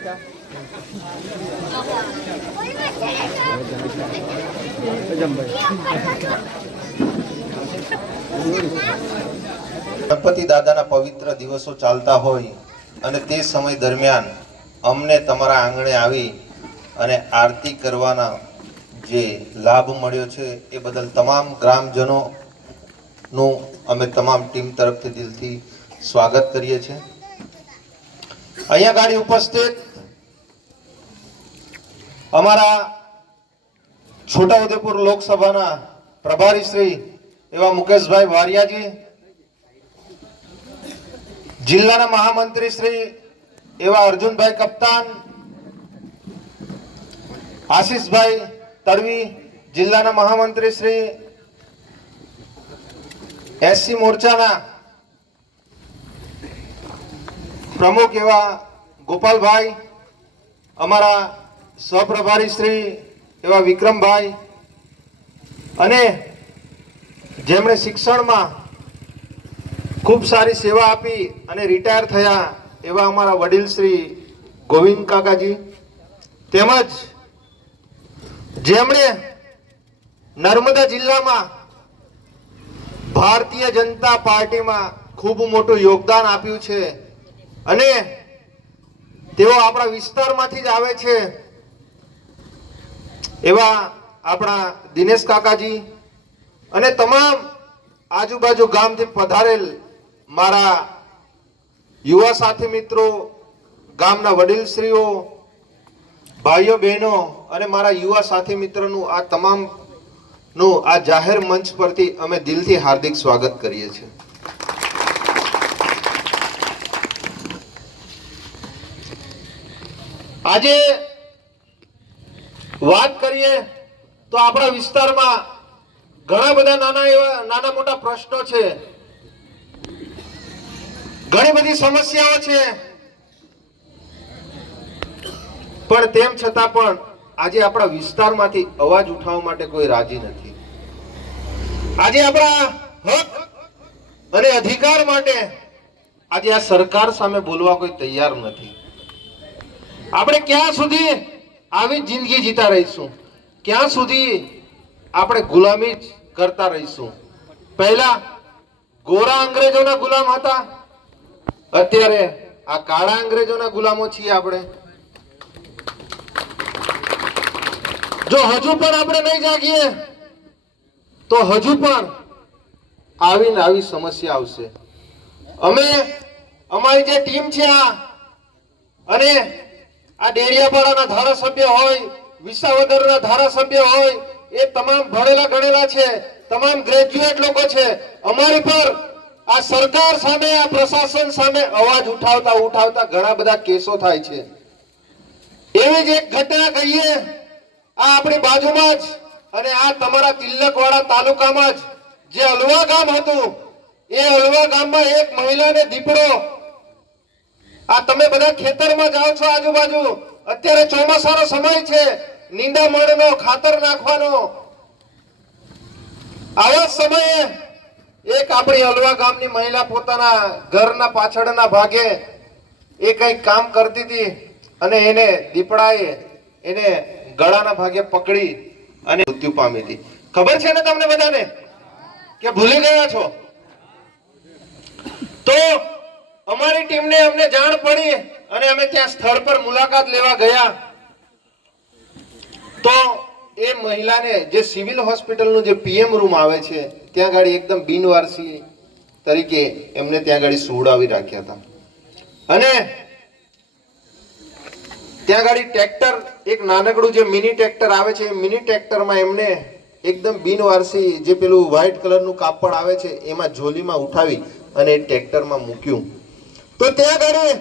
ગણપતિ દાદાના પવિત્ર દિવસો ચાલતા હોય અને તે સમય દરમિયાન અમને તમારા આંગણે આવી અને આરતી કરવાના જે લાભ મળ્યો છે એ બદલ તમામ ગ્રામજનોનું અમે તમામ ટીમ તરફથી દિલથી સ્વાગત કરીએ છીએ। અહીંયા ગાડી ઉપસ્થિત અમારા છોટાઉદેપુર લોકસભાના પ્રભારી શ્રી એવા મુકેશભાઈ વારિયાજી, જિલ્લાના મહામંત્રી શ્રી એવા અર્જુનભાઈ કપ્તાન, આશીષભાઈ તડવી, જિલ્લાના મહામંત્રી શ્રી એસસી મોરચાના પ્રમુખ એવા ગોપાલભાઈ, અમારા સહપ્રભારી શ્રી એવા વિક્રમભાઈ, અને જેમણે શિક્ષણમાં ખૂબ સારી સેવા આપી અને રિટાયર થયા એવા અમારા વડીલ શ્રી ગોવિંદ કાકાજી, તેમજ જેમણે નર્મદા જિલ્લામાં ભારતીય જનતા પાર્ટીમાં ખૂબ મોટું યોગદાન આપ્યું છે અને તેઓ આપણા વિસ્તારમાંથી જ આવે છે એવા આપણા દિનેશ કાકાજી અને તમામ આજુબાજુ ગામથી પધારેલ મારા યુવા સાથી મિત્રો, ગામના વડીલશ્રીઓ, ભાઈઓ બહેનો અને મારા યુવા સાથી મિત્રોનું આ તમામનું આ જાહેર મંચ પરથી અમે દિલથી હાર્દિક સ્વાગત કરીએ છીએ। આજે વાત કરીએ તો આપણા વિસ્તારમાં ઘણા બધા નાના મોટા પ્રશ્નો છે, ઘણી બધી સમસ્યાઓ છે, પણ તેમ છતાં પણ આજે આપણા વિસ્તારમાંથી અવાજ ઉઠાવવા માટે કોઈ રાજી નથી। આજે આપણા હક અને અધિકાર માટે આજે આ સરકાર સામે બોલવા કોઈ તૈયાર નથી। આપણે ક્યાં સુધી આવી જિંદગી જીતા રહીશું? ક્યાં સુધી આપણે ગુલામી જ કરતા રહીશું? પહેલા ગોરા અંગ્રેજોના ગુલામ હતા, અત્યારે આ કાળા અંગ્રેજોના ગુલામો છીએ આપણે। જો હજુ પણ આપણે નહીં જાગીએ તો હજુ પણ આવી ને આવી સમસ્યા આવશે। અમે અમારી જે ટીમ છે અને આ ડેડિયાપાડાના ધારાસભ્ય હોય, વિસાવદરના ધારાસભ્ય હોય, એ તમામ ભણેલા ગણેલા છે, તમામ ગ્રેજ્યુએટ લોકો છે। અમારી પર આ સરકાર સામે, આ પ્રશાસન સામે અવાજ ઉઠાવતા ઘણા બધા કેસો થાય છે। એવી જ એક ઘટના કહીએ, આ આપણી બાજુમાં જ અને આ તમારા તિલકવાડા તાલુકામાં જ જે અલવા ગામ હતું, એ અલવા ગામમાં એક મહિલાને દીપડો, આ તમે બધા ખેતરમાં જાઓ છો આજુબાજુ, અત્યારે ચોમાસાનો સમય છે, નીંદામણનો ખાતર નાખવાનો, આવા સમયે એક આપણી અલવા ગામની મહિલા પોતાના ઘરના પાછળના ભાગે એ કઈક કામ કરતી હતી અને એને દીપડાએ એને ગળાના ભાગે પકડી અને મૃત્યુ પામી હતી। ખબર છે ને તમને બધાને કે ભૂલી ગયા છો? તો અમારી ટીમને અમને જાણ પડી અને અમે ત્યાં સ્થળ પર મુલાકાત લેવા ગયા તો એ મહિલાને જે સિવિલ હોસ્પિટલનું જે પીએમ રૂમ આવે છે ત્યાં ગાડી એકદમ બિનવારસી તરીકે એમને ત્યાં ગાડી સુવડાવી રાખ્યા હતા અને ત્યાં ગાડી ટ્રેક્ટર, એક નાનકડું જે મિની ટ્રેક્ટર આવે છે, મિની ટ્રેક્ટરમાં એમને એકદમ બિનવારસી જે પેલું વ્હાઈટ કલરનું કાપડ આવે છે એમાં ઝોલીમાં ઉઠાવી અને ટ્રેક્ટરમાં મૂક્યું। તો ત્યાં ગાડી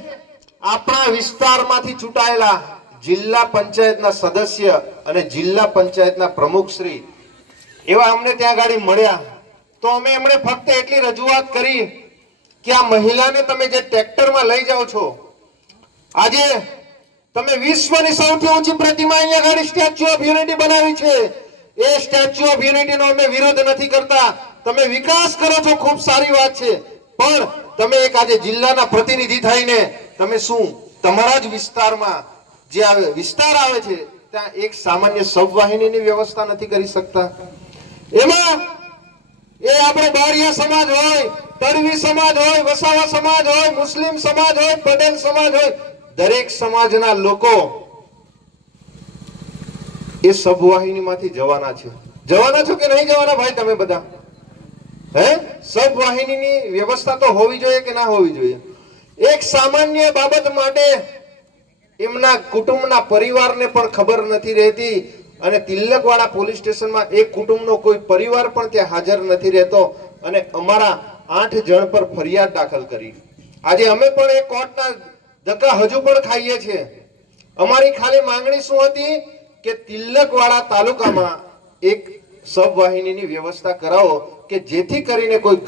આપણા વિસ્તારમાંથી ચૂંટાયેલા જિલ્લા પંચાયતના સદસ્ય અને જિલ્લા પંચાયતના પ્રમુખ શ્રી એવા અમને ત્યાં ગાડી મળ્યા। તો અમે એમણે ફક્ત એટલી રજૂઆત કરી કે આ મહિલાને તમે જે ટ્રેક્ટરમાં લઈ જાઓ છો, આજે તમે વિશ્વની સૌથી ઊંચી પ્રતિમા અહીંયા ગાડી સ્ટેચ્યુ ઓફ યુનિટી બનાવી છે, એ સ્ટેચ્યુ ઓફ યુનિટીનો અમે વિરોધ નથી કરતા, તમે વિકાસ કરો છો, ખૂબ સારી વાત છે, પણ તમે એક આજે જિલ્લાના પ્રતિનિધિ થઈને તમે શું તમારા જ વિસ્તારમાં જે આવે વિસ્તાર આવે છે ત્યાં એક સામાન્ય સબવાહિનીની વ્યવસ્થા નથી કરી શકતા? એમાં એ આપણે બારિયા સમાજ હોય, તડવી સમાજ હોય, વસાવા સમાજ હોય, મુસ્લિમ સમાજ હોય, પટેલ સમાજ હોય, દરેક સમાજના લોકો એ સબવાહિનીમાંથી જવાના છે. જવાના છો કે નહીં જવાના ભાઈ તમે બધા? હે, સબવાહિનીની વ્યવસ્થા તો હોવી જોઈએ કે ના હોવી જોઈએ? એક સામાન્ય બાબત માટે એમના કુટુંબના પરિવારને પણ ખબર નથી રહેતી અને તિલકવાડા પોલીસ સ્ટેશનમાં એક કુટુંબનો કોઈ પરિવાર પણ ત્યાં હાજર નથી રહેતો અને અમારા 8 જણ પર ફરિયાદ દાખલ કરી. આજે અમે પણ એ કોર્ટના ધક્કા હજુ પણ ખાઈએ છીએ. અમારી ખાલી માંગણી શું હતી કે તિલકવાડા તાલુકામાં એક સબવાહિનીની વ્યવસ્થા કરાવો કે જેથી કરીને કોઈ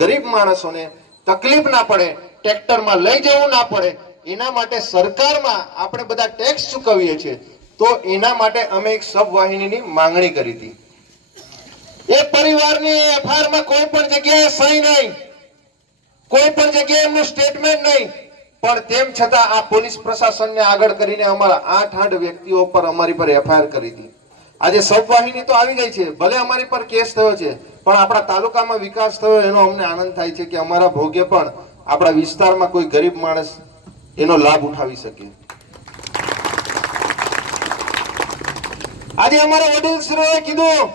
ગરીબ માણસોને તકલીફ ના પડે, ટ્રેક્ટરમાં લઈ જવું ના પડે. એના માટે સરકારમાં આપણે બધા ટેક્સ ચૂકવીએ છીએ તો એના માટે અમે એક સબવાહિનીની માંગણી કરી હતી. એ પરિવારની એફઆઈઆર માં કોઈ પણ જગ્યાએ સહી નહીં, કોઈ પણ જગ્યાએ એમનું સ્ટેટમેન્ટ નહીં, પણ તેમ છતાં આ પોલીસ પ્રશાસનને આગળ કરીને અમારા 8 વ્યક્તિઓ પર અમારી પર એફઆઈઆર કરી હતી. આજે સબવાહિની તો આવી ગઈ છે, ભલે અમારી પર કેસ થયો છે, પણ આપણા તાલુકામાં વિકાસ થયો એનો અમને આનંદ થાય છે કે અમારા ભોગે પણ આપણા વિસ્તારમાં કોઈ ગરીબ માણસ એનો લાભ ઉઠાવી શકે. આજે અમારા વડીલશ્રીઓએ કીધું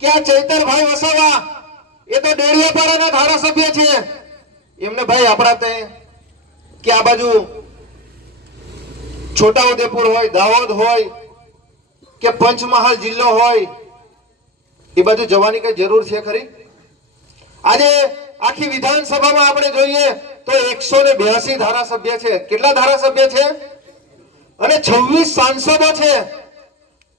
કે આ ચૈતરભાઈ વસાવા એ તો ડેડિયાપાડાના ધારાસભ્ય છે. એમને ભાઈ આપણા તે કે આ બાજુ છોટાઉદેપુર હોય, દાહોદ હોય કે પંચમહાલ જિલ્લો હોય એ બાજુ જવાની કઈ જરૂર છે ખરી? આજે આખી વિધાનસભામાં આપણે જોઈએ તો 182 ધારાસભ્ય છે. કેટલા ધારાસભ્ય છે? અને 26 સાંસદો છે.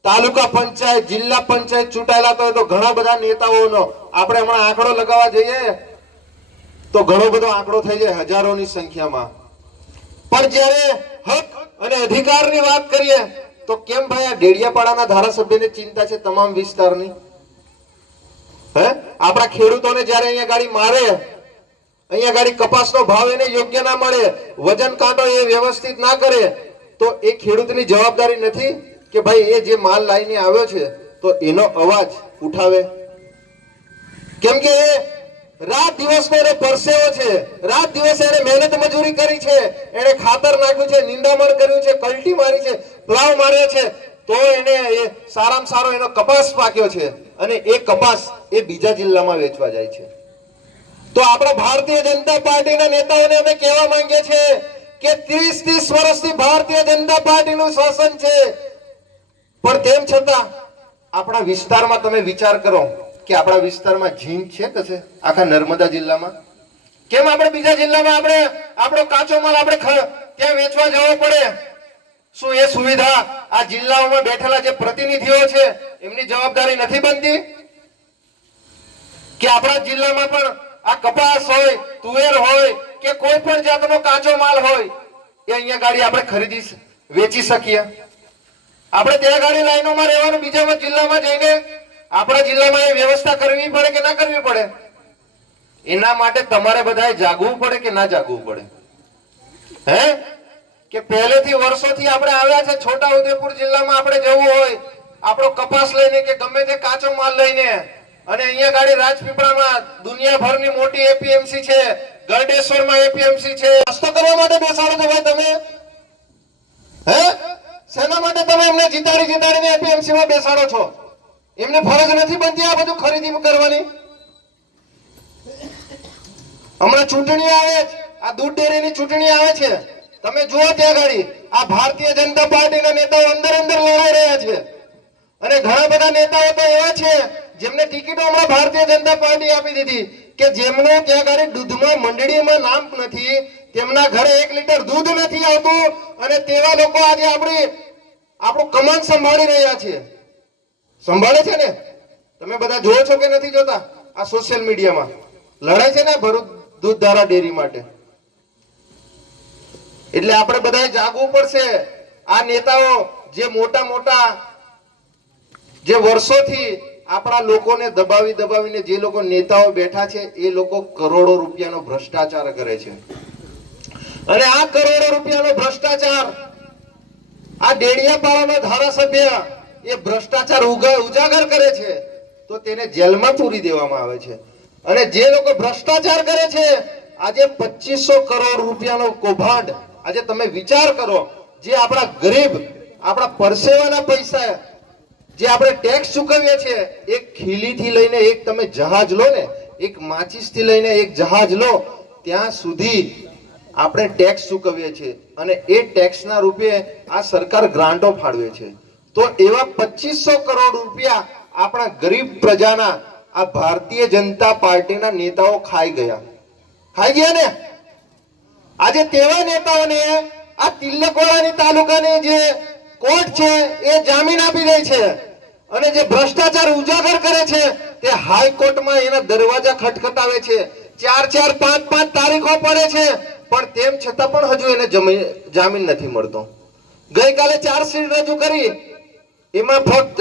તાલુકા પંચાયત, જિલ્લા પંચાયત ચૂંટાયેલા તો ઘણા બધા નેતાઓનો આપણે હમણાં આંકડો લગાવવા જઈએ તો ઘણો બધો આંકડો થઈ જાય, હજારોની સંખ્યામાં. પણ જ્યારે હક અને અધિકારની વાત કરીએ તો કેમ ભાઈ આ ડેડિયાપાડાના ધારાસભ્યને ચિંતા છે તમામ વિસ્તારની? હે, આપણા ખેડૂતોને જ્યારે અહીંયા ગાડી મારે, અહીંયા ગાડી કપાસનો ભાવ એને યોગ્ય ના મળે, વજન કાંટો એ વ્યવસ્થિત ના કરે તો એ ખેડૂતની જવાબદારી નથી કે ભાઈ એ જે માલ લાવીને આવ્યો છે તો એનો અવાજ ઉઠાવે? કેમ કે રાત દિવસનો એને પરસેવો છે, રાત દિવસે એને મહેનત મજૂરી કરી છે, એને ખાતર નાખ્યું છે, નિંદામણ કર્યું છે, કલ્ટી મારી છે, પ્લાવ માર્યો છે, તો એને એ સારામાં સારો એનો કપાસ પાક્યો છે અને એ કપાસ એ બીજા જિલ્લામાં વેચવા જાય છે. તો આપણા ભારતીય જનતા પાર્ટીના નેતાઓને અમે કહેવા માંગીએ છીએ કે 30 વર્ષથી ભારતીય જનતા પાર્ટીનું શાસન છે, પણ તેમ છતાં આપણા વિસ્તારમાં તમે વિચાર કરો કે આપણા વિસ્તારમાં ઝીંક છે કે છે? આખા નર્મદા જિલ્લામાં કેમ આપણે બીજા જિલ્લામાં આપણે આપણો કાચો માલ આપણે ત્યાં વેચવા જવો પડે? શું એ સુવિધા આ જિલ્લાઓમાં બેઠેલા જે પ્રતિનિધિઓ છે એમની જવાબદારી નથી બનતી કે આપણા જિલ્લામાં પણ આ કપાસ હોય, તુવેર હોય કે કોઈ પણ જાતનો કાચો માલ હોય એ અહીંયા ગાડી આપણે ખરીદી વેચી શકીએ? આપણે ત્યાં ગાડી લાઈનોમાં રહેવાનું, બીજા જિલ્લામાં જઈને આપણા જિલ્લામાં એ વ્યવસ્થા કરવી પડે કે ના કરવી પડે? એના માટે તમારે બધાએ જાગવું પડે કે ના જાગવું પડે? હે, કે પહેલેથી વર્ષોથી આપણે આવ્યા છે, છોટાઉદેપુર જિલ્લામાં આપણે જવું હોય આપણો કપાસ લઈને કે ગમે તે કાચો માલ લઈને, અને અહીંયા ગાડી રાજપીપળામાં દુનિયાભરની મોટી એપીએમસી છે, ગરડેશ્વરમાં એપીએમસી છે, નાસ્તો કરવા માટે બેસાડો છો ભાઈ તમે? હે, શેના માટે તમે એમને જીતાડીને એપીએમસી માં બેસાડો છો? એમને ફરજ નથી બનતી આ બધું ખરીદી કરવાની? હમણાં ચૂંટણી આવે, આ દૂધ ડેરીની ચૂંટણી આવે છે, તમે જુઓ ત્યાં ગાડી આ ભારતીય જનતા પાર્ટીના નેતાઓ અંદર લડાઈ રહ્યા છે અને ઘણા બધા નેતાઓ તો એવા છે જેમને ટિકિટો હમણાં ભારતીય જનતા પાર્ટી આપી દીધી કે જેમનું ત્યાં ગાડી દૂધમાં મંડળીમાં નામ નથી, તેમના ઘરે 1 લીટર દૂધ નથી આવતું અને તેવા લોકો આજે આપણું કમાન સંભાળી રહ્યા છે. સંભાળે છે ને? તમે બધા જોવો છો કે નથી જોતા? આ સોશિયલ મીડિયામાં લડાઈ છે ને ભરૂચ દૂધધારા ડેરી માટે. એટલે આપણે બધાએ જાગવું પડશે. આ નેતાઓ જે મોટા જે વર્ષોથી આપણા લોકોને દબાવીને જે લોકો નેતાઓ બેઠા છે એ લોકો કરોડો રૂપિયાનો ભ્રષ્ટાચાર કરે છે. અને આ કરોડો રૂપિયાનો ભ્રષ્ટાચાર આ ડેડિયાપાડાનો ધારાસભ્ય એ ભ્રષ્ટાચાર ઉજાગર કરે છે તો તેને જેલમાં પૂરી દેવામાં આવે છે. અને જે લોકો ભ્રષ્ટાચાર કરે છે આજે 2500 કરોડ રૂપિયાનો કૌભાંડ, આજે તમે વિચાર કરો, જે આપણા ગરીબ, આપણા પરસેવાના પૈસા જે આપણે ટેક્સ ચૂકવીએ છીએ, એક ખીલીથી લઈને એક તમે જહાજ લો ને, એક માચીસથી લઈને એક જહાજ લો, ત્યાં સુધી આપણે ટેક્સ ચૂકવીએ છીએ અને એ ટેક્સના રૂપે આ સરકાર ગ્રાન્ટો ફાળવે છે. તો એવા 2500 કરોડ રૂપિયા આપણા ગરીબ પ્રજાના આ ભારતીય જનતા પાર્ટીના નેતાઓ ખાઈ ગયા ને. આજે તેવા નેતાઓને આ તિલકવાડાની તાલુકાની જે કોર્ટ છે એ જામીન આપી દે છે અને જે ભ્રષ્ટાચાર ઉજાગર કરે છે તે હાઈકોર્ટમાં એના દરવાજા ખટખટાવે છે. 4-4, 5-5 તારીખો પડે છે પણ તેમ છતાં પણ હજુ એને જામીન નથી મળતો. ગઈકાલે ચાર્જશીટ રજૂ કરી, એમાં ફક્ત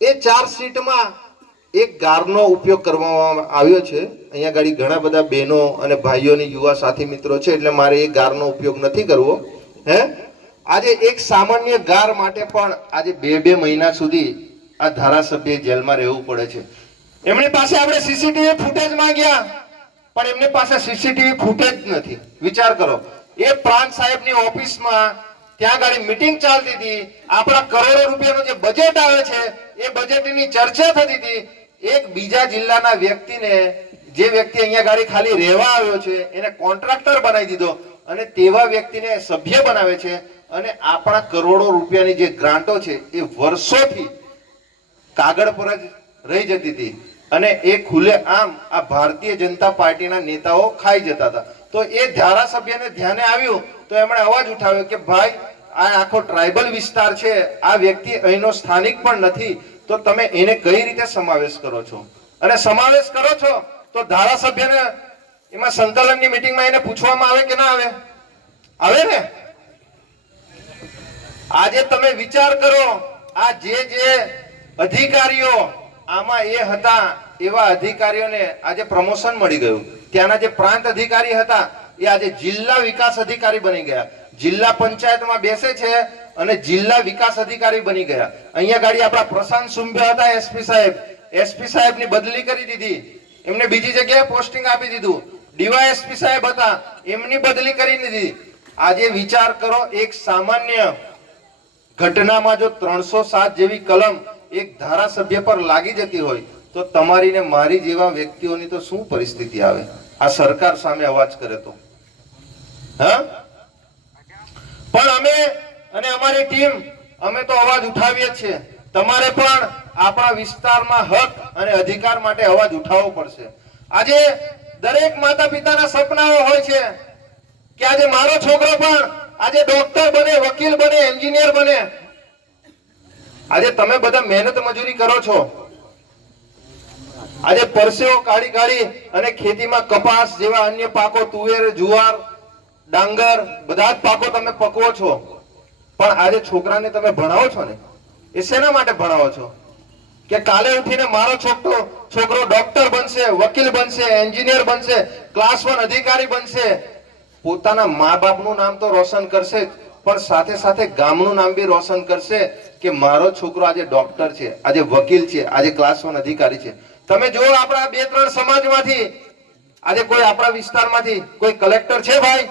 એ ચાર્જશીટમાં એક ગારનો ઉપયોગ કરવામાં આવ્યો છે. અહીંયા ગાડી ઘણા બધા બહેનો અને ભાઈઓની યુવા સાથી મિત્રો છે એટલે મારે એ ગારનો ઉપયોગ નથી કરવો. આજે એક સામાન્ય ગાર માટે પણ આજે 2-2 મહિના સુધી આ ધારાસભ્ય જેલમાં રહેવું પડે છે. એમની પાસે આપણે સીસીટીવી ફૂટેજ માંગ્યા પણ એમની પાસે સીસીટીવી ફૂટેજ નથી. વિચાર કરો, એ પ્રાંત સાહેબની ઓફિસમાં ત્યાં ગાડી મીટિંગ ચાલતી હતી, આપણા કરોડો રૂપિયાનું જે બજેટ આવે છે એ બજેટની ચર્ચા થતી હતી. એક બીજા જિલ્લાના વ્યક્તિને, જે વ્યક્તિ અહીંયા ગાડી ખાલી રહેવા આવ્યો છે, એને કોન્ટ્રાક્ટર બનાવી દીધો અને તેવા વ્યક્તિને સભ્ય બનાવે છે. અને આપણા કરોડો રૂપિયાની જે ગ્રાન્ટો છે એ વર્ષોથી કાગળ પર જ રહી જતી હતી અને એ ખુલ્લે આમ આ ભારતીય જનતા પાર્ટીના નેતાઓ ખાઈ જતા હતા. તો એ ધારાસભ્યને ધ્યાને આવ્યું તો એમણે અવાજ ઉઠાવ્યો કે ભાઈ, આ આખો ટ્રાઇબલ વિસ્તાર છે, આ વ્યક્તિ અહીંનો સ્થાનિક પણ નથી, તો તમે એને કઈ રીતે સમાવેશ કરો છો? અને સમાવેશ કરો છો તો ધારાસભ્યને એમાં સંકલનની મીટિંગમાં એને પૂછવામાં આવે કે ના આવે? આવે ને. આજે તમે વિચાર કરો, આ જે અધિકારીઓ આમાં એ હતા એવા અધિકારીઓને આજે પ્રમોશન મળી ગયું. ત્યાંના જે પ્રાંત અધિકારી હતા એ આજે જિલ્લા વિકાસ અધિકારી બની ગયા, જિલ્લા પંચાયતમાં બેસે છે અને જિલ્લા વિકાસ અધિકારી બની ગયા. અહીંયા ગાડી આપણા પ્રશાંત સુંભે હતા એસપી સાહેબની બદલી કરી દીધી, એમને બીજી જગ્યાએ પોસ્ટિંગ આપી દીધું. ડીવાયએસપી સાહેબ હતા, એમની બદલી કરી દીધી. આજે વિચાર કરો, એક સામાન્ય ઘટનામાં જો 307 જેવી કલમ એક ધારાસભ્ય પર લાગી જતી હોય તો તમારી ને મારી જેવા વ્યક્તિઓની તો શું પરિસ્થિતિ આવે? આ સરકાર સામે અવાજ કરે તો. પણ અમે અને અમારી ટીમ, અમે તો અવાજ ઉઠાવીએ જ છીએ. તમારે પણ આપણા વિસ્તારમાં હક અને અધિકાર માટે અવાજ ઉઠાવવો પડશે. આજે દરેક માતા પિતાના સપનાઓ હોય છે કે આજે મારો છોકરો પણ આજે ડોક્ટર બને, વકીલ બને, એન્જિનિયર બને. આજે તમે બધા મહેનત મજૂરી કરો છો, આજે પરસેવો કાઢી અને ખેતીમાં કપાસ જેવા અન્ય પાકો, તુવેર, જુવાર, ડાંગર, બધા જ પાકો તમે પકવો છો. પણ આજે છોકરાને તમે ભણાવો છો ને, એ શેના માટે ભણાવો છો? કે કાલે ઉઠીને મારો છોકરો ડોક્ટર બનશે, વકીલ બનશે, એન્જિનિયર બનશે, ક્લાસ 1 અધિકારી બનશે. પોતાના મા બાપનું નામ તો રોશન કરશે જ, પણ સાથે સાથે ગામનું નામ બી રોશન કરશે કે મારો છોકરો આજે ડોક્ટર છે, આજે વકીલ છે, આજે ક્લાસ 1 અધિકારી છે. તમે જો આપણા 2-3 સમાજમાંથી આજે કોઈ આપણા વિસ્તારમાંથી કોઈ કલેક્ટર છે? ભાઈ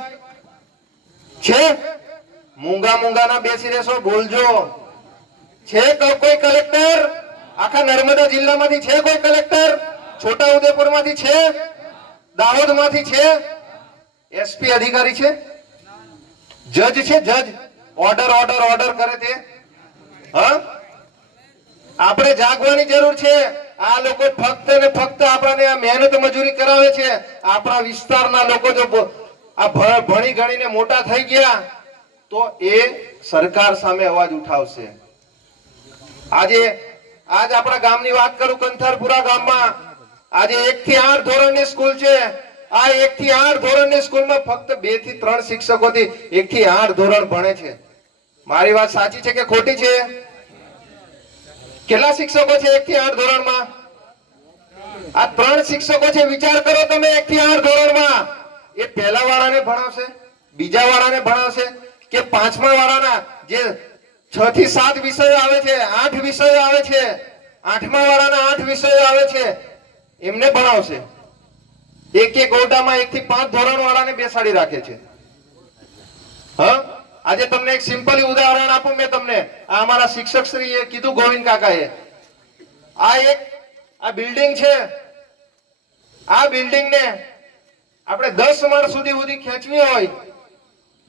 છે? મૂંગા બેસી રહેશો, બોલજો. છે કોઈ કલેક્ટર? આખા નર્મદા જિલ્લામાંથી છે કોઈ કલેક્ટર? છોટાઉદેપુરમાંથી છે? દાહોદમાંથી છે? એસપી અધિકારી છે? જજ છે? જજ ઓર્ડર કરે તે? આપણે જાગવાની જરૂર છે. આ લોકો ફક્ત ને ફક્ત આપણને મહેનત મજૂરી કરાવે છે. આપણા વિસ્તારના લોકો જો આ ભણી ગણીને મોટા થઈ ગયા તો એ સરકાર સામે અવાજ ઉઠાવશે. આજ આપણા ગામની વાત કરું, કંથારપુરા ગામમાં આજે 1 થી 8 ધોરણની સ્કૂલ છે. આ 1 થી 8 ધોરણની સ્કૂલમાં ફક્ત 2 થી 3 શિક્ષકોથી 1 થી 8 ધોરણ ભણે છે. મારી વાત સાચી છે કે ખોટી છે? કેટલા શિક્ષકો છે 1 થી 8 ધોરણમાં? આ 3 શિક્ષકો છે. વિચાર કરો તમે, 1 થી 8 ધોરણમાં એ પહેલા વાળાને ભણાવશે? બીજા વાળાને ભણાવશે કે પાંચમા વાળાના જે 6 થી 7 વિષયો આવે છે, 8 વિષયો આવે છે, આઠમા વાળાના 8 વિષયો આવે છે, એમને ભણાવશે? એક ઓરડામાં 1 થી 5 ધોરણ વાળાને બેસાડી રાખે છે. હા, આજે તમને એક સિમ્પલ ઉદાહરણ આપું મેં તમને. આ અમારા શિક્ષક શ્રીએ કીધું, ગોવિંદ કાકાએ. આ બિલ્ડિંગ છે. આ બિલ્ડિંગને આપણે 10 માળ સુધી ખેંચવી હોય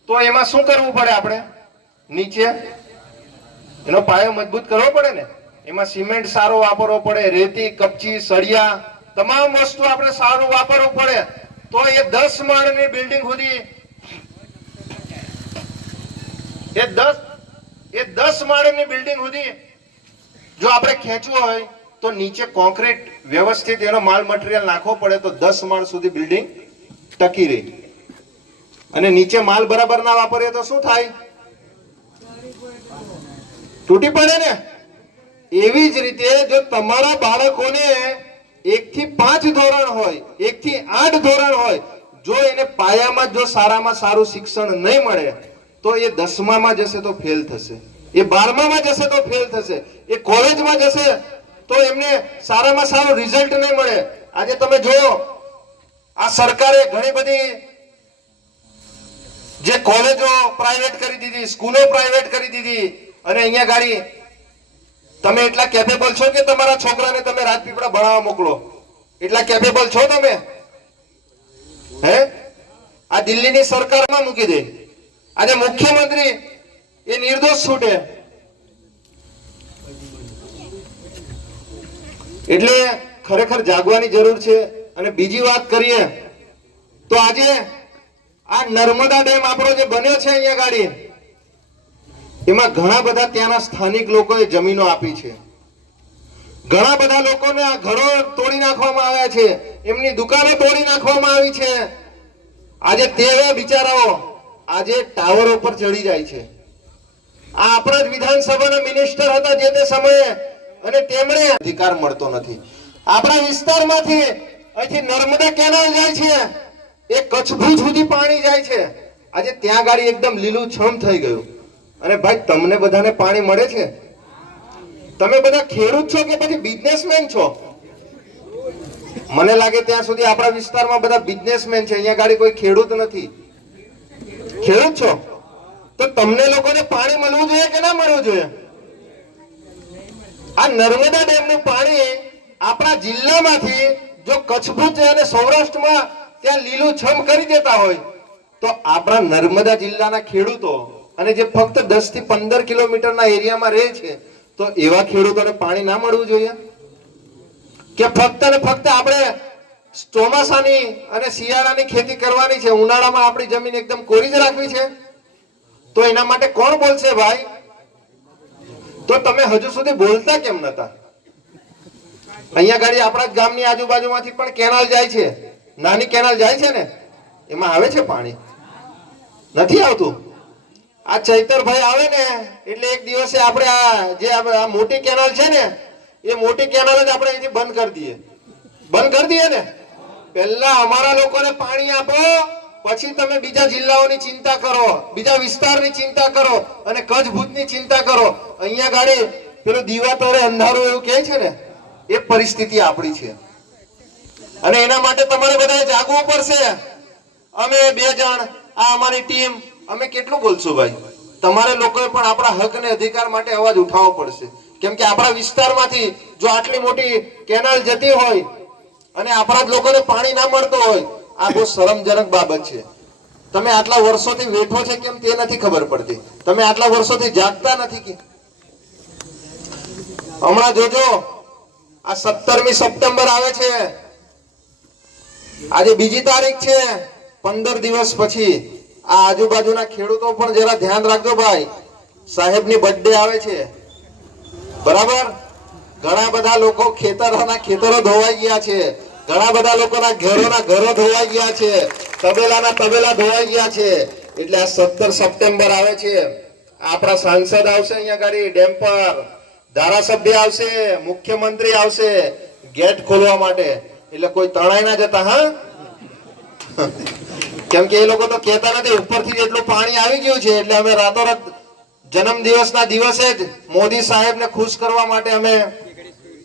તો એમાં શું કરવું પડે? આપણે નીચે એનો પાયો મજબૂત કરવો પડે ને. એમાં સિમેન્ટ સારો વાપરવો પડે, રેતી, કપચી, સળિયા, તમામ વસ્તુ આપણે સારું વાપરવું પડે. તો એ 10 માળની બિલ્ડિંગ સુધી એ 10 માળની બિલ્ડિંગ સુધી જો આપણે ખેંચવું હોય તો નીચે કોન્ક્રીટ વ્યવસ્થિત એનો માલ મટીરીયલ નાખવો પડે તો 10 માળ સુધી બિલ્ડિંગ ટકી રહે. અને નીચે માલ બરાબર ના વાપરીએ તો શું થાય? તૂટી પડે ને. એવી જ રીતે જો તમારા બાળકોને 1 થી 5 ધોરણ હોય, 1 થી 8 ધોરણ હોય, જો એને પાયામાં જો સારામાં સારું શિક્ષણ નહીં મળે તો એ 10મામાં જશે તો ફેલ થશે, એ 12મામાં જશે તો ફેલ થશે, એ કોલેજમાં જશે તો એમને સારામાં સારું રિઝલ્ટ નહીં મળે. આજે તમે જોયો, આ સરકારે ઘણી બધી જે કોલેજો પ્રાઇવેટ કરી દીધી, સ્કૂલો પ્રાઇવેટ કરી દીધી. અને અહીંયા ગાડી તમે એટલા કેપેબલ છો કે તમારા છોકરાને તમે રાજપીપળા ભણાવવા મોકલો? એટલા કેપેબલ છો તમે? હે? આ દિલ્હીની સરકારમાં મૂકી દે. આજે મુખ્યમંત્રી એ નિર્દોષ છૂટે. એટલે ખરેખર જાગવાની જરૂર છે. અને બીજી વાત કરીએ તો આજે આ નર્મદા ડેમ આપણો જે બન્યો છે અહીંયા ગાડી, એમાં ઘણા બધા ત્યાંના સ્થાનિક લોકોએ જમીનો આપી છે. ઘણા બધા લોકોને આ ઘરો તોડી નાખવામાં આવ્યા છે, એમની દુકાનો તોડી નાખવામાં આવી છે. આજે તેવા બિચારાઓ આજે ટાવરો પર ચડી જાય છે. આ આપણા જ વિધાનસભાના મિનિસ્ટર હતા જે તે સમયે, અને તેમણે અધિકાર મળતો નથી. આપણા વિસ્તારમાંથી અહીંથી નર્મદા કેનાલ જાય છે, એ કચ્છ ભુજ સુધી પાણી જાય છે. આજે ત્યાં ગાડી એકદમ લીલુંછમ થઈ ગયું. અને ભાઈ, તમને બધાને પાણી મળે છે? તમે બધા ખેડૂત છો કે પછી બિઝનેસમેન છો? મને લાગે ત્યાં સુધી આપણા વિસ્તારમાં બધા બિઝનેસમેન છે. અહીંયા ગાડી કોઈ ખેડૂત નથી. ખેડૂત છો તો તમને લોકોને પાણી મળવું જોઈએ કે ના મળવું જોઈએ? આ નર્મદા ડેમનું પાણી આપણા જિલ્લામાંથી જો કચ્છ ભુજ અને સૌરાષ્ટ્રમાં ત્યાં લીલુંછમ કરી દેતા હોય તો આપણા નર્મદા જિલ્લાના ખેડૂતો અને જે ફક્ત 10 થી 15 કિલોમીટરના એરિયામાં રહે છે તો એવા ખેડૂતોને પાણી ના મળવું જોઈએ? કે ફક્ત ને ફક્ત આપણે ચોમાસાની અને શિયાળાની ખેતી કરવાની છે, ઉનાળામાં આપણી જમીન એકદમ કોરી જ રાખવી છે? તો એના માટે કોણ બોલશે ભાઈ? તો તમે હજુ સુધી બોલતા કેમ નતા? અહીંયા ગાડી આપણા ગામની આજુબાજુમાંથી પણ કેનાલ જાય છે, નાની કેનાલ જાય છે ને, એમાં આવે છે પાણી? નથી આવતું. આ ચૈતરભાઈ આવે ને એટલે એક દિવસે આપણે આ મોટી કેનાલ છે ને, એ મોટી કેનાલ જ આપણે અહીંથી બંધ કરી દઈએ ને. પહેલા અમારા લોકોને પાણી આપો, પછી તમે બીજા જિલ્લાઓની ચિંતા કરો, બીજા વિસ્તારની ચિંતા કરો અને કચ્છ ભુજની ચિંતા કરો. અહીંયા ગાડી પેલું દીવા તળે અંધારું એવું કહે છે ને, એ પરિસ્થિતિ આપણી છે. અને એના માટે તમારે બધાએ જાગવું પડશે. અમે 2 જણ, આ અમારી ટીમ, અમે કેટલું બોલશું ભાઈ? તમારે લોકોએ પણ આપણા હક અને અધિકાર માટે અવાજ ઉઠાવવો પડશે. કેમ કે આપણા વિસ્તારમાંથી જો આટલી મોટી કેનાલ જતી હોય અને આપણા જ લોકોને પાણી ના મળતો હોય, આ બહુ શરમજનક બાબત છે. તમે આટલા વર્ષોથી વેઠો છે કેમ તે નથી ખબર પડતી. તમે આટલા વર્ષોથી જાગતા નથી કે? હમણાં જોજો, આ 17મી સપ્ટેમ્બર આવે છે, આજે 2જી તારીખ છે. 15 દિવસ પછી આ આજુબાજુના ખેડૂતો પણ જરા ધ્યાન રાખજો ભાઈ. સાહેબની બર્થડે આવે છે, બરાબર? ઘણા બધા લોકો ખેતરો ધોવાઈ ગયા છે, ઘણા બધા લોકોના ઘરો ધોવાઈ ગયા છે, તબેલા ધોવાઈ ગયા છે. એટલે આ 17 સપ્ટેમ્બર આવે છે. આપણા સાંસદ આવશે અહીંયા ગાડી ડેમ પર, ધારાસભ્ય આવશે, મુખ્યમંત્રી આવશે ગેટ ખોલવા માટે. એટલે કોઈ તણાઈ ના જતા. હા, કેમ કે એ લોકો તો કહેતા નથી, ઉપરથી જેટલું પાણી આવી ગયું છે એટલે અમે રાતોરાત જન્મદિવસના દિવસે જ મોદી સાહેબને ખુશ કરવા માટે અમે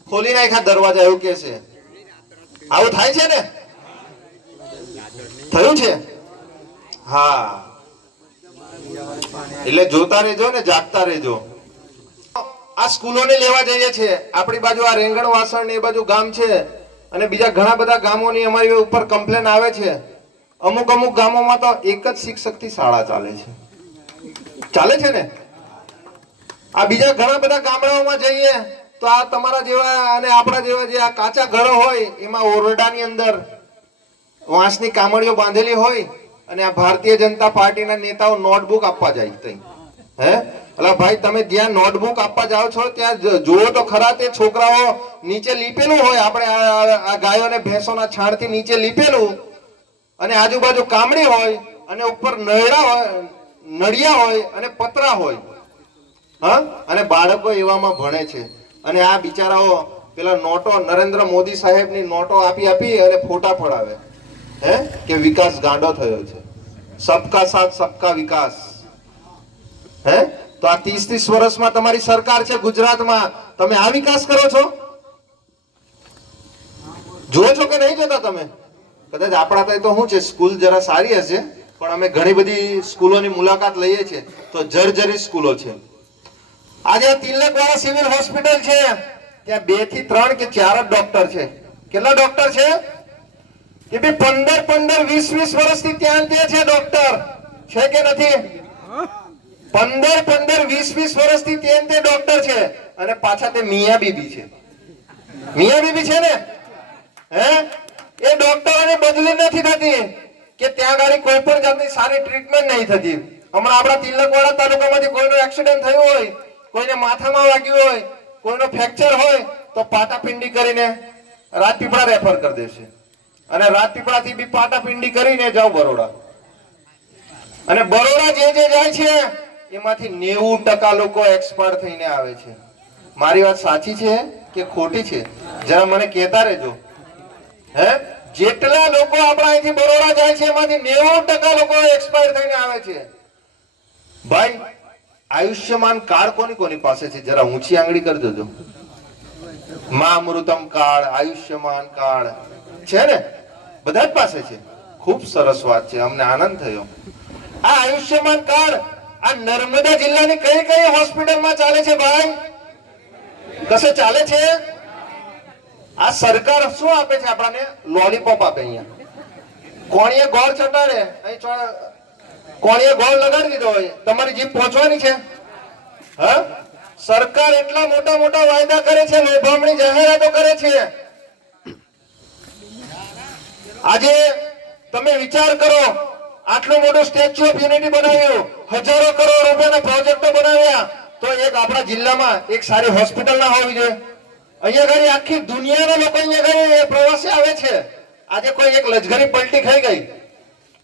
ખોલી નાખ્યા દરવાજા, એવું કે છે. આવું થાય છે ને? થયું છે? હા, એટલે જોતા રહેજો ને જાગતા રહેજો. આ સ્કૂલોને લેવા જઈએ છીએ, આપણી બાજુ આ રેંગણ વાસણ ને એ બાજુ ગામ છે, અને બીજા ઘણા બધા ગામોની અમારી ઉપર કમ્પ્લેન આવે છે. અમુક અમુક ગામોમાં તો એક જ શિક્ષકથી શાળા ચાલે છે. ચાલે છે ને? આ બીજા ઘણા બધા ગામડાઓમાં જઈએ તો આ તમારા જેવા અને આપણા જેવા જે આ કાચા ઘરો હોય એમાં ઓરડાની અંદર વાંસની કામળીઓ બાંધેલી હોય અને આ ભારતીય જનતા પાર્ટીના નેતાઓ નોટબુક આપવા જાય તઈ. હે અલા ભાઈ, તમે જ્યાં નોટબુક આપવા જાઓ છો ત્યાં જુઓ તો ખરા, તે છોકરાઓ નીચે લીપેલું હોય, આપણે આ ગાયો ને ભેંસોના છાણથી નીચે લીપેલું, અને આજુબાજુ કામડી હોય અને ઉપર નળિયા હોય અને પતરા હોય. હા, અને બાળકો એવામાં ભણે છે. અને આ બિચારાઓ પેલા નોટો, નરેન્દ્ર મોદી સાહેબની નોટો આપી અને ફોટા પડાવે, હે કે વિકાસ ગાંડો થયો છે, સબકા સાથ સબકા વિકાસ. હે તો આ 30 વર્ષમાં તમારી સરકાર છે ગુજરાતમાં, તમે આ વિકાસ કરો છો? જુઓ છો કે નહીં જોતા તમે? કદાચ આપણા ત્યાં તો શું છે, સ્કૂલ જરા સારી હશે, પણ અમે ઘણી બધી સ્કૂલોની મુલાકાત લઈએ છીએ તો જર્જરી સ્કૂલો છે. આજે તિલકવાળા સિવિલ હોસ્પિટલ છે, ત્યાં 2 થી 3 કે 4 જ ડોક્ટર છે. કેટલા ડોક્ટર છે? કે ભાઈ 15 20 વર્ષથી ત્યાં છે ડોક્ટર, છે કે નથી? 15 20 વર્ષથી ત્યાં તે ડોક્ટર છે, અને પાછા તે મિયા બીબી છે. મિયા બીબી છે ને? હે એ ડોક્ટરોની બદલી નથી થતી કે ત્યાં ગાડી કોઈ પણ જાતની સારી ટ્રીટમેન્ટ નહીં થતી. હમણાં આપણા તિલકવાડા તાલુકામાંથી કોઈનો એક્સિડન્ટ થયો હોય, કોઈને માથામાં વાગ્યું હોય, કોઈનો ફ્રેક્ચર હોય તો પાટાપિંડી કરીને રાજપીપળા રેફર કરી દેશે, અને રાજપીપળાથી બી પાટાપિંડી કરીને જાઓ બરોડા. અને બરોડા જે જાય છે એમાંથી 90% લોકો એક્સપાયર થઈને આવે છે. મારી વાત સાચી છે કે ખોટી છે? જરા મને કહેતા રહેજો. હે જેટલા લોકો આપણા અહીંથી બરોડા જાય છે એમાંથી 90% લોકો એક્સપાયર થઈને આવે છે. ભાઈ, આયુષ્યમાન કાર્ડ કોની પાસે છે? જરા ઊંચી આંગળી કરી દેજો. મા અમૃતમ કાર્ડ, આયુષ્યમાન કાર્ડ છે ને? બધા જ પાસે છે. ખૂબ સરસ વાત છે, અમને આનંદ થયો. આ આયુષ્યમાન કાર્ડ આ નર્મદા જિલ્લાની કઈ હોસ્પિટલમાં ચાલે છે ભાઈ? કશે ચાલે છે? આ સરકાર શું આપે છે આપણને? લોલીપોપ આપે. અહીંયા કોણીએ ગોળ ચટાડે, અહીં કોણીએ ગોળ લગાડી દીધો હોય, તમારી જીભ પહોંચવાની છે? હા, સરકાર એટલા મોટા મોટા વાયદા કરે છે, લોભામણી જાહેરાતો કરે છે. આજે તમે વિચાર કરો, આટલું મોટું સ્ટેચ્યુ ઓફ યુનિટી બનાવ્યું, હજારો કરોડ રૂપિયાના પ્રોજેક્ટો બનાવ્યા, તો એક આપણા જિલ્લામાં એક સારી હોસ્પિટલ ના હોવી જોઈએ? અહીંયા ઘડી આખી દુનિયાના લોકો અહીંયા ઘડી પ્રવાસે આવે છે. આજે કોઈ એક લશ્કરી પલટી ખાઈ ગઈ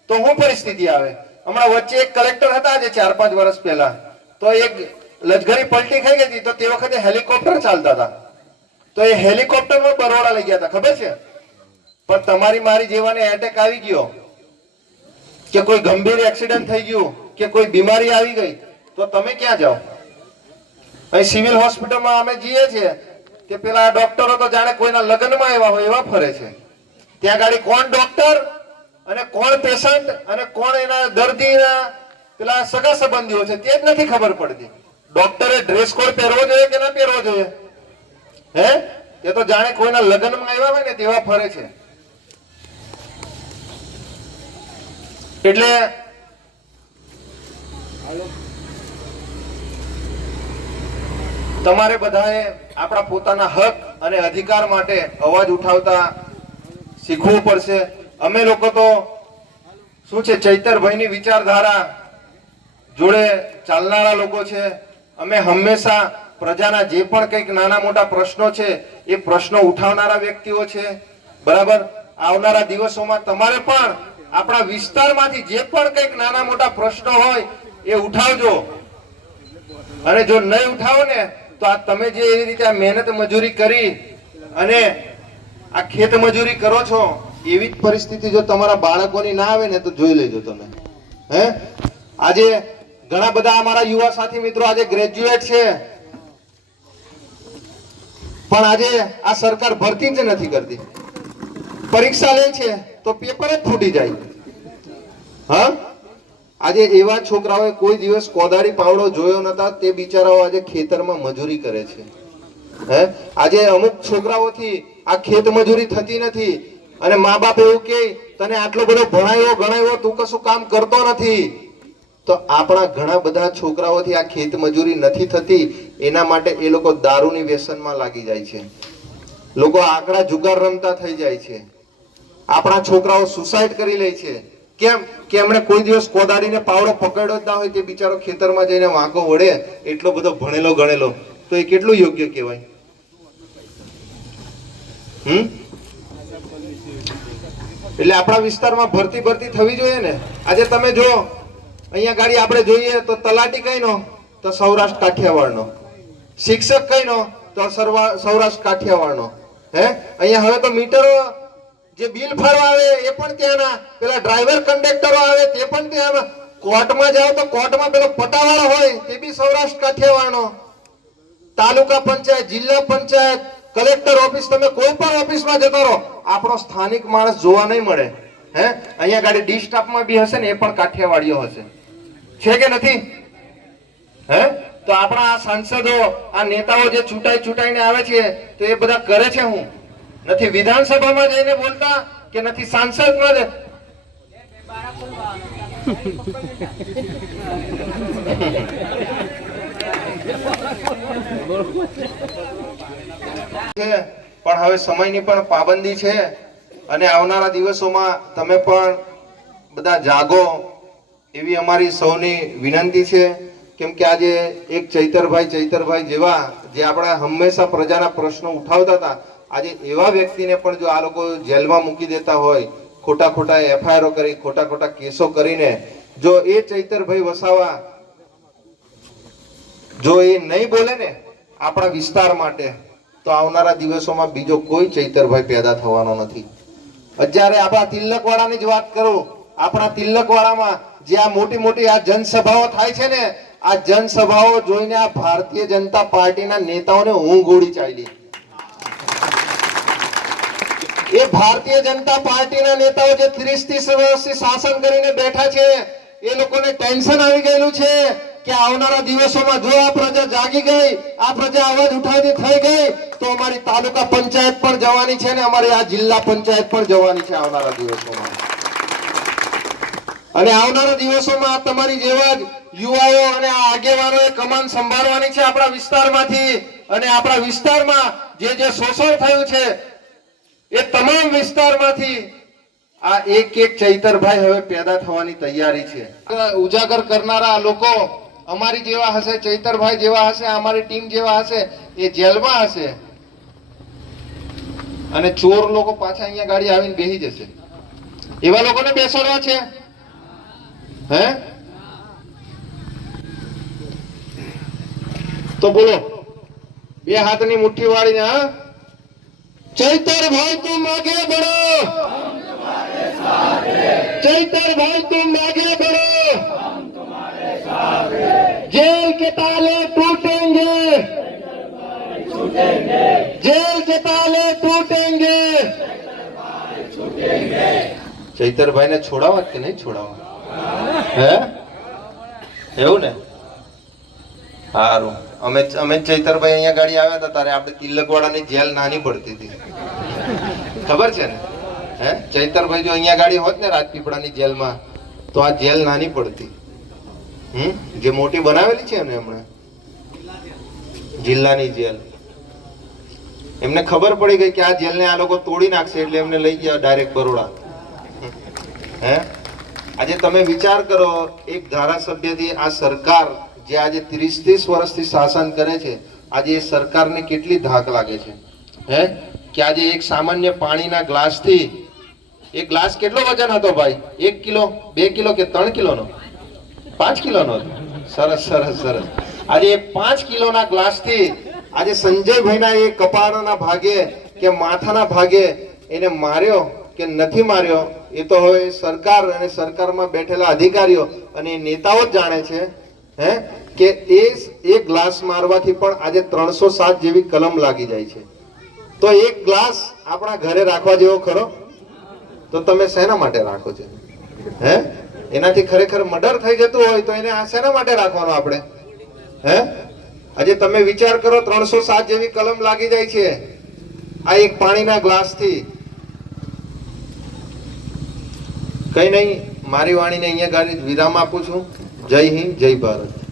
તો શું પરિસ્થિતિ આવે? હમણાં વચ્ચે એક કલેક્ટર હતા, આજે 4-5 વર્ષ પહેલા, તો એક લશ્કરી પલટી ખાઈ ગઈ હતી, તો તે વખતે હેલિકોપ્ટર ચાલતા હતા, તો એ હેલિકોપ્ટરમાં બરોડા લઈ ગયા હતા, ખબર છે? પણ તમારી મારી જેવાને એટેક આવી ગયો કે કોઈ ગંભીર એક્સિડન્ટ થઈ ગયું કે કોઈ બીમારી આવી ગઈ તો તમે ક્યાં જાઓ? અહીં સિવિલ હોસ્પિટલમાં અમે જઈએ છીએ કે પેલા ડોક્ટરો તો જાણે કોઈના લગ્નમાં આવ્યા હોય એવા ફરે છે. ત્યાં ગાડી કોણ ડોક્ટર અને કોણ પેશન્ટ અને કોણ એના દર્દીના પેલા સગા સંબંધીઓ છે તે જ નથી ખબર પડતી. ડોક્ટરે ડ્રેસ કોડ પહેરવો જોઈએ કે ના પહેરવો જોઈએ? હે એ તો જાણે કોઈના લગ્નમાં આવ્યા હોય ને તેવા ફરે છે. એટલે તમારે બધાએ આપણા પોતાના હક અને અધિકાર માટે અવાજ ઉઠાવતા શીખવું પડશે. અમે લોકો તો શું છે, ચૈતરભાઈની વિચારધારા જોડે ચાલનારા લોકો છે. અમે હંમેશા પ્રજાના જે પણ કંઈક નાના મોટા પ્રશ્નો છે એ પ્રશ્નો ઉઠાવનારા વ્યક્તિઓ છે. બરાબર, આવનારા દિવસોમાં તમારે પણ આપણા વિસ્તારમાંથી જે પણ કંઈક નાના મોટા પ્રશ્નો હોય એ ઉઠાવજો. અને જો નહીં ઉઠાવો ને તો આ તમે જે એવી રીતે આ મહેનત મજૂરી કરી અને આ ખેત મજૂરી કરો છો એવી જ પરિસ્થિતિ જો તમારા બાળકોની ના આવે ને તો જોઈ લેજો તમે. હે, આજે ઘણા બધા અમારા યુવા સાથી મિત્રો આજે ગ્રેજ્યુએટ છે, પણ આજે આ સરકાર ભરતી જ નથી કરતી. પરીક્ષા લે છે તો પેપર જ ફૂટી જાય. હા, આજે એવા છોકરાઓએ કોઈ દિવસ કોદાળી પાવડો જોયો નતા, તે બિચારાઓ આજે ખેતરમાં મજૂરી કરે છે. હે, આજે અમુક છોકરાઓથી આ ખેત મજૂરી થતી નથી અને મા બાપ એવું કે તને આટલો બધો ભણાયો ગણાયો, તું કશું કામ કરતો નથી. તો આપણા ઘણા બધા છોકરાઓથી આ ખેત મજૂરી નથી થતી, એના માટે એ લોકો દારૂની વ્યસનમાં લાગી જાય છે, લોકો આંકડા જુગાર રમતા થઈ જાય છે, આપણા છોકરાઓ સુસાઇડ કરી લે છે. કેમ કે એમણે કોઈ દિવસ કોદાળીને પાવડો પકડ્યો જ ના હોય, તે બિચારો ખેતરમાં જઈને વાંકો વળે, એટલો બધો ભણેલો ગણેલો, તો એ કેટલું યોગ્ય કહેવાય? એટલે આપણા વિસ્તારમાં ભરતી થવી જોઈએ ને. આજે તમે જો અહીંયા ગાડી આપણે જોઈએ તો તલાટી કઈ નો તો સૌરાષ્ટ્ર કાઠિયાવાડનો, શિક્ષક કઈ નો તો સૌરાષ્ટ્ર કાઠિયાવાડનો. હે, અહીંયા હવે તો મીટરો જે બિલ ફાળવા આવે એ પણ ત્યાંના, પેલા ડ્રાઈવર કંડક્ટરો આવે તે પણ ત્યાં, કોર્ટમાં જાઓ તો કોર્ટમાં પેલો પટાવાળો હોય તે બી સૌરાષ્ટ્ર કાઠિયાવાડનો. તાલુકા પંચાયત, જિલ્લા પંચાયત, કલેક્ટર ઓફિસ, તમે કોઈ પણ ઓફિસમાં જતો રહો, આપણો સ્થાનિક માણસ જોવા નહીં મળે. હે, અહીંયા ગાડી ડી સ્ટાફમાં બી હશે ને એ પણ કાઠિયાવાડીઓ હશે, છે કે નથી? હે, તો આપણા આ સાંસદો, આ નેતાઓ જે ચૂંટાઈને આવે છે તો એ બધા કરે છે હું નથી વિધાનસભામાં જઈને બોલતા કે નથી સાંસદમાં પણ હવે સમયની પણ પાબંદી છે અને આવનારા દિવસોમાં તમે પણ બધા જાગો એવી અમારી સૌની વિનંતી છે. કેમ કે આજે એક ચૈતરભાઈ જેવા જે આપણા હંમેશા પ્રજાના પ્રશ્નો ઉઠાવતા હતા, આજે એવા વ્યક્તિને પણ જો આ લોકો જેલમાં મૂકી દેતા હોય, ખોટા એફઆઈઆર કરી, ખોટા કેસો કરીને, જો એ ચૈતરભાઈ વસાવા જો એ નહીં બોલે ને આપણા વિસ્તાર માટે, તો આવનારા દિવસોમાં બીજો કોઈ ચૈતરભાઈ પેદા થવાનો નથી. અત્યારે આપણા તિલકવાડાની જ વાત કરું, આપણા તિલકવાડામાં જે આ મોટી આ જનસભાઓ થાય છે ને, આ જનસભાઓ જોઈને આ ભારતીય જનતા પાર્ટીના નેતાઓને ઊંઘ ઉડી ચાલી. એ ભારતીય જનતા પાર્ટીના નેતાઓ જે 30 વર્ષથી શાસન કરીને બેઠા છે, એ લોકોને ટેન્શન આવી ગયેલું છે કે આવનારા દિવસોમાં જો આ પ્રજા જાગી ગઈ, આ પ્રજા અવાજ ઉઠાવી થઈ ગઈ, તો અમારી તાલુકા પંચાયત પણ જવાની છે ને અમારી આ જિલ્લા પંચાયત પણ જવાની છે આવનારા દિવસોમાં. અને આવનારા દિવસોમાં તમારી જેવા જ યુવાઓ અને આ આગેવાનોએ કમાન સંભાળવાની છે આપણા વિસ્તારમાંથી. અને આપણા વિસ્તારમાં જે શોષણ થયું છે એ તમામ વિસ્તારમાંથી આ એક ચૈતરભાઈ હવે પેદા થવાની તૈયારી છે. ઉજાગર કરનારા લોકો અમારી જેવા હશે, ચૈતરભાઈ જેવા હશે, અમારી ટીમ જેવા હશે, એ જેલમાં હશે અને ચોર લોકો પાછા અહીંયા ગાડી આવીને બેસી જશે. એવા લોકોને બેસાડવા છે. હે, તો બોલો, બે હાથની મુઠ્ઠી વાળીને, હા, ચૈતરભાઈ તુમ આગે बढ़ो, चैतरभाई तुम आगे बढ़ो, हम तुम्हारे साथ हैं। जेल के ताले टूटेंगे, जेल के ताले टूटेंगे, ચૈતરભાઈ ને છોડાવવા કે નહીં છોડાવવા? હે, એવું ને? સારું, અમે ચૈતરભાઈ અહીંયા ગાડી આવ્યા હતા ત્યારે આપણે તિલકવાડાની જેલ નાની પડતી હતી, ખબર છે ને? હે, ચૈતરભાઈ જો અહીંયા ગાડી હોત ને રાજપીપળાની જેલમાં, તો આ જેલ નાની પડતી. જે મોટી બનાવેલી છે ને એમણે, જિલ્લાની જેલ, એમને ખબર પડી ગઈ કે આ જેલને આ લોકો તોડી નાખશે, એટલે એમને લઈ ગયા ડાયરેક્ટ બરોડા. હે, આજે તમે વિચાર કરો, એક ધારાસભ્યથી આ સરકાર જે આજે 30 વર્ષથી શાસન કરે છે, આજે એ સરકારને કેટલી ધાક લાગે છે. હે, કે આજે એક સામાન્ય પાણીના ગ્લાસથી, એક ગ્લાસ કેટલો વજન હતો ભાઈ? 1 કિલો, 2 કિલો કે 3 કિલોનો? 5 કિલોનો. સરસ. આજે 5 કિલોના ગ્લાસથી આજે સંજયભાઈના એ કપાળના ભાગે કે માથાના ભાગે એને માર્યો કે નથી માર્યો એ તો હવે સરકાર અને સરકારમાં બેઠેલા અધિકારીઓ અને નેતાઓ જ જાણે છે કે એ ગ્લાસ મારવાથી પણ આજે 307 જેવી કલમ લાગી જાય છે. તો એક ગ્લાસ આપણા ઘરે રાખવા જેવો ખરો? તો તમે શેના માટે રાખો છો? એનાથી ખરેખર મર્ડર થઈ જતું હોય તો એને આ શેના માટે રાખવાનો આપણે? આજે તમે વિચાર કરો, 307 જેવી કલમ લાગી જાય છે આ એક પાણીના ગ્લાસથી. કઈ નહીં, મારી વાણીને અહીંયા ગાડી વિરામ આપું છું. જય હિન્દ, જય ભારત.